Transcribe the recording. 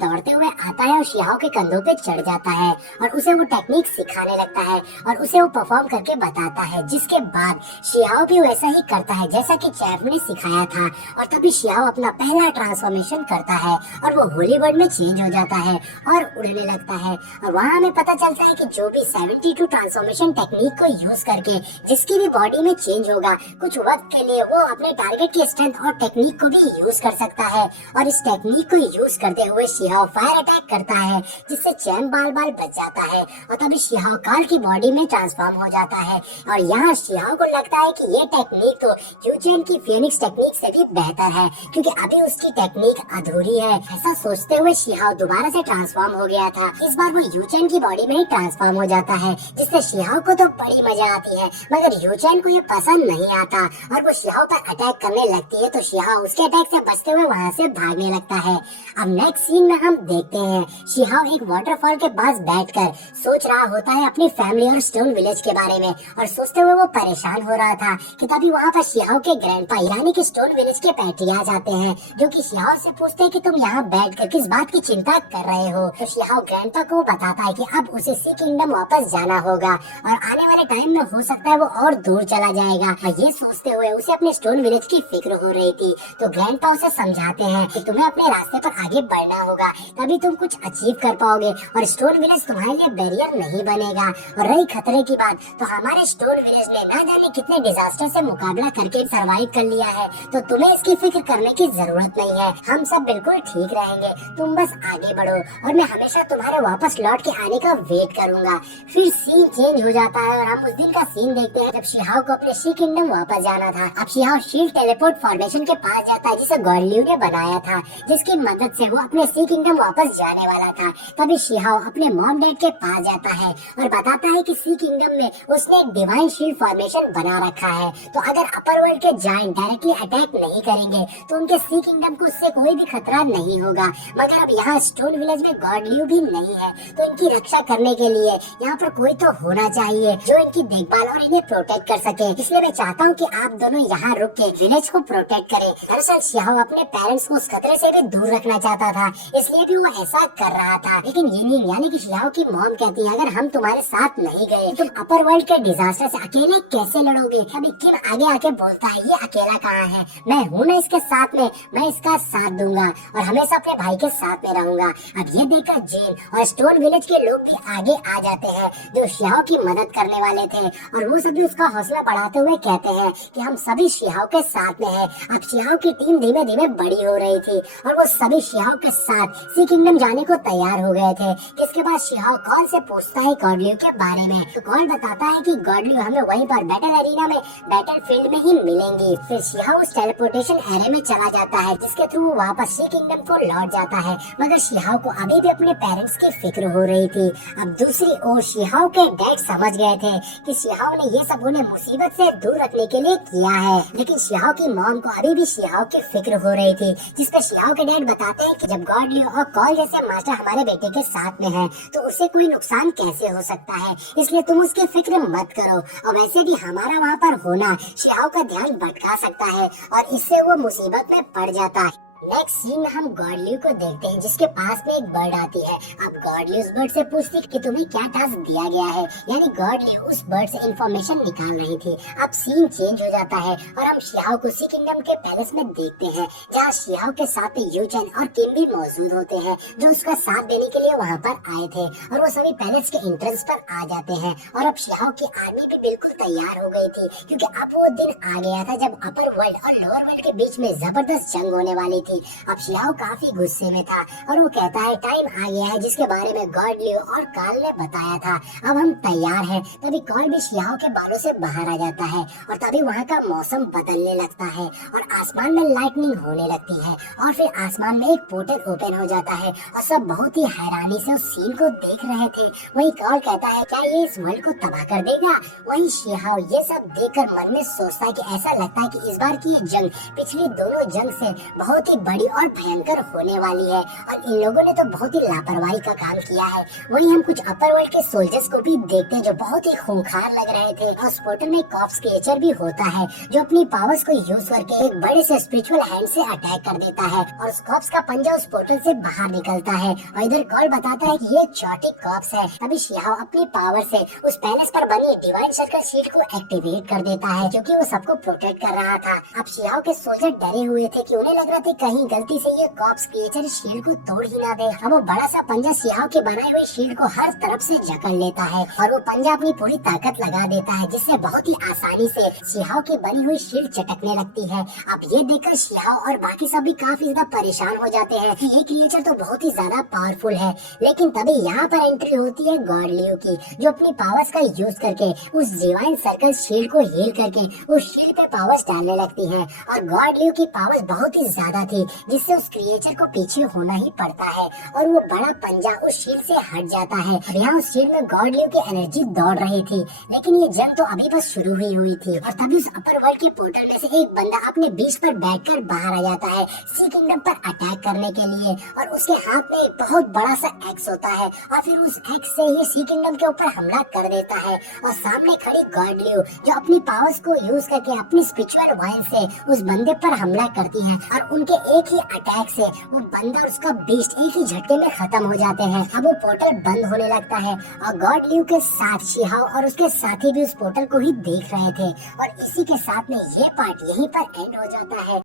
दौड़ते हुए आता है और शिहाओ के कंधों पे चढ़ जाता है और उसे वो टेक्निक सिखाने लगता है और उसे वो परफॉर्म करके बताता है, जिसके बाद शिहाओ भी वैसा ही करता है जैसा कि चैफ ने सिखाया था। और तभी शिहाओ अपना पहला ट्रांसफॉर्मेशन करता है और वो होली वर्ल्ड में चेंज हो जाता है और उड़ने लगता है। और वहाँ हमें पता चलता है कि जो भी 72 ट्रांसफॉर्मेशन टेक्निक को यूज करके जिसकी भी बॉडी में चेंज होगा, कुछ वक्त के लिए वो अपने टारगेट की स्ट्रेंथ और टेक्निक को भी यूज कर सकता है। और इस टेक्निक को यूज करते हुए शिहाओ फायर अटैक करता है, जिससे चैन बाल बाल बच जाता है और तभी शिहाओ कार्ल की बॉडी में ट्रांसफॉर्म हो जाता है। और यहाँ शिहाओ को लगता है कि ये टेक्निक तो यूचेन की फेनिक्स टेक्निक से भी बेहतर है, क्योंकि अभी उसकी टेक्निक अधूरी है। ऐसा सोचते हुए शिहाओ दोबारा से ट्रांसफॉर्म हो गया था। इस बार वो यूचेन की बॉडी में ही ट्रांसफॉर्म हो जाता है, जिससे शिहाओ को तो बड़ी मजा आती है, मगर यूचेन को ये पसंद नहीं आता और वो शिहाओ पर अटैक करने लगती है। तो शिहाओ उसके अटैक से बचते हुए वहाँ से भागने लगता है। अब नेक्स्ट सीन में हम देखते हैं शिहाओ एक वाटरफॉल के पास बैठकर सोच रहा होता है अपनी फैमिली और स्टोन विलेज के बारे में, और सोचते हुए वो परेशान हो रहा था कि तभी वहाँ पर शिहाओ के ग्रैंडपा यानी कि स्टोन विलेज के पैट्री आ जाते हैं, जो कि शिहाओ से पूछते हैं कि तुम यहाँ बैठकर किस बात की चिंता कर रहे हो। तो शिहाओ ग्रैंडपा को बताता है कि अब उसे सी किंगडम वापस जाना होगा और आने वाले टाइम में हो सकता है वो और दूर चला जाएगा। और ये सोचते हुए उसे अपने स्टोन विलेज की फिक्र हो रही थी। तो ग्रैंडपा उसे समझाते हैं कि तुम्हें अपने रास्ते पर आगे बढ़ना होगा, तभी तुम कुछ अचीव कर पाओगे और स्टोन विलेज तुम्हारे लिए बैरियर नहीं बनेगा। और रही खतरे की बात, तो हमारे स्टोन विलेज ने ना जाने कितने डिजास्टर से मुकाबला करके सरवाइव कर लिया है, तो तुम्हें इसकी फिक्र करने की जरूरत नहीं है। हम सब बिल्कुल ठीक रहेंगे, तुम बस आगे बढ़ो और मैं हमेशा तुम्हारे वापस लौट के आने का वेट करूंगा। फिर सीन चेंज हो जाता है और हम उस दिन का सीन देखते हैं जब शिहाओ को अपने सी किंगडम वापस जाना था। अब शिहाओ शील्ड टेलीपोर्ट फॉर्मेशन के पास जाता है, जिसे गॉडल्यू ने बनाया था, जिसकी मदद से वो अपने सी किंगडम वापस जाने वाला था। तभी शिहाओ अपने मॉम डैड के पास जाता है और बताता है कि सी किंगडम में उसने एक डिवाइन शील्ड फॉर्मेशन बना रखा है, तो अगर अपर वर्ल्ड के जायंट डायरेक्टली अटैक नहीं करेंगे तो उनके सी किंगडम को उससे कोई भी खतरा नहीं होगा। मगर अब यहाँ स्टोन विलेज में गॉडल्यू भी नहीं है, तो इनकी रक्षा करने के लिए यहाँ पर कोई तो होना चाहिए जो इनकी देखभाल और इन्हें प्रोटेक्ट कर सके। इसलिए मैं चाहता हूँ कि आप दोनों यहाँ रुक के विलेज को प्रोटेक्ट करें। दरअसल शिहाओ अपने पेरेंट्स को उस खतरे से भी दूर रखना चाहता था, इसलिए भी वो ऐसा कर रहा था। लेकिन यिनिंग यानी कि शिहाओ की मॉम कहती है, अगर हम तुम्हारे साथ नहीं गए तुम अपर वर्ल्ड के डिजास्टर से अकेले कैसे लड़ोगे। अभी किम आगे आके बोलता है, ये अकेला कहाँ है, मैं हूँ ना इसके साथ में, मैं इसका साथ दूंगा और हमेशा अपने भाई के साथ में रहूंगा। अब ये देखकर जेन और स्टोन विलेज के लोग भी आगे आ जाते हैं, जो शिहाओ की मदद करने वाले थे, और वो सभी उसका हौसला बढ़ाते हुए कहते हैं कि हम सभी शिहाओ के साथ में हैं। अब शिहाओ की टीम धीमे धीमे बड़ी हो रही थी और वो सभी शिहाओ के साथ सी किंगडम जाने को तैयार हो गए थे। इसके बाद शिहाओ कॉल से पूछता है गॉडल्यू के बारे में, तो कॉल बताता है कि गॉडल्यू हमें वहीं पर बैटल एरिना में बैटल फील्ड में ही मिलेंगी। फिर शिहाओ उस टेलीपोर्टेशन एरे में चला जाता है, जिसके थ्रू वो वापस सी किंगडम को लौट जाता है। मगर शिहाओ को अभी भी अपने पेरेंट्स की फिक्र हो रही थी। अब दूसरी ओर शिहाओ के डैड समझ गए थे कि शिहाओ ने ये सब उन्हें मुसीबत से दूर रखने के लिए किया है, लेकिन शिहाओ की मॉम को अभी भी शिहाओ की फिक्र हो रही थी, जिसपे शिहाओ के डैड बताते हैं कि जब गॉडल्यू और कॉल जैसे मास्टर हमारे बेटे के साथ में है तो उसे कोई नुकसान कैसे हो सकता है, इसलिए तुम उसकी फिक्र मत करो। और वैसे भी हमारा वहाँ पर होना शिहाओ का ध्यान भटका सकता है और इससे वो मुसीबत में पड़ जाता है। नेक्स्ट सीन में हम गॉडल्यू को देखते हैं, जिसके पास में एक बर्ड आती है। अब गॉडल्यू उस बर्ड से पूछती है कि तुम्हें क्या टास्क दिया गया है, यानी गॉडल्यू उस बर्ड से इंफॉर्मेशन निकाल रही थी। अब सीन चेंज हो जाता है और हम शिहाओ को सी किंगडम के पैलेस में देखते हैं, जहाँ शिहाओ के साथ यूचेन और किम भी मौजूद होते हैं, जो उसका साथ देने के लिए वहाँ पर आए थे। और वो सभी पैलेस के एंट्रेंस पर आ जाते हैं और अब शिहाओ की आर्मी भी बिल्कुल तैयार हो गई थी, क्योंकि अब वो दिन आ गया था जब अपर वर्ल्ड और लोअर वर्ल्ड के बीच में जबरदस्त जंग होने वाली थी। अब शिहाओ काफी गुस्से में था और वो कहता है टाइम आ गया है जिसके बारे में गॉडल्यू और कार्ल ने बताया था, अब हम तैयार हैं। तभी कार्ल भी शिहाओ के बालों से बाहर आ जाता है और तभी वहाँ का मौसम बदलने लगता है और आसमान में लाइटनिंग होने लगती है और फिर आसमान में एक पोर्टल ओपन हो जाता है और सब बहुत ही हैरानी से उस सीन को देख रहे थे। वही कार्ल कहता है, क्या ये इस वर्ल्ड को तबाह कर देगा। वही शिहाओ ये सब देखकर मन में सोचता है कि ऐसा लगता है कि इस बार की जंग पिछली दोनों जंग से बहुत ही बड़ी और भयंकर होने वाली है और इन लोगों ने तो बहुत ही लापरवाही का काम किया है। वहीं हम कुछ अपर वर्ल्ड के सोल्जर्स को भी देखते हैं जो बहुत ही खूंखार लग रहे थे। और उस पोर्टल में कॉप्स क्रिएचर भी होता है जो अपनी पावर्स को यूज करके एक बड़े से स्पिरिचुअल हैंड से अटैक कर देता है और उस कॉप्स का पंजा उस पोर्टल से बाहर निकलता है और इधर कॉल बताता है कि ये चौटिक कॉप्स है। तभी शिहाओ अपनी पावर से उस पैलेस पर बनी डिवाइन सर्कल शील्ड को एक्टिवेट कर देता है क्योंकि वो सबको प्रोटेक्ट कर रहा था। अब शिहाओ के सोल्जर डरे हुए थे कि उन्हें लग रहा था कहीं गलती से ये कॉप्स क्रिएचर शील्ड को तोड़ ही ना दे। अब वो बड़ा सा पंजा शिहाओ के बनाए हुए शील्ड को हर तरफ से जकड़ लेता है और वो पंजा अपनी पूरी ताकत लगा देता है जिससे बहुत ही आसानी से शिहाओ की बनी हुई शील्ड चटकने लगती है। अब ये देखकर शिहाओ और बाकी सब भी काफी ज्यादा परेशान हो जाते हैं कि ये क्रिएचर तो बहुत ही ज्यादा पावरफुल है। लेकिन तभी यहाँ पर एंट्री होती है गॉड लियो की जो अपनी पावर्स का यूज करके उस डिवाइन सर्कल शील्ड को हील करके उस शील्ड पे पावर्स डालने लगती है और गॉड लियो की पावर्स बहुत ही ज्यादा थी जिससे उस क्रिएचर को पीछे होना ही पड़ता है और वो बड़ा पंजा उस शील्ड से हट जाता है। यहाँ उस शील्ड में गॉड लियो की एनर्जी दौड़ रही थी लेकिन ये जंग तो अभी बस शुरू हुई थी और तभी उस अपर वर्ल्ड के पोर्टल में से एक बंदा अपने बीच पर बैठकर बाहर आ जाता है सी किंगडम पर अटैक करने के लिए और उसके हाथ में एक बहुत बड़ा सा एक्स होता है और फिर उस एक्स से ये सी किंगडम के ऊपर हमला कर देता है और सामने खड़ी गॉड लियो जो अपनी पावर्स को यूज करके अपनी स्पिरिचुअल वाइन से उस बंदे पर हमला करती है और उनके एक ही अटैक से वो बंदा और उसका बीस्ट एक ही झटके में खत्म हो जाते हैं। अब वो पोर्टल बंद होने लगता है और गॉड लियो के साथ शिहाओ और उसके साथी भी उस पोर्टल को ही देख रहे थे और इसी के साथ में ये पार्ट यहीं पर एंड हो जाता है।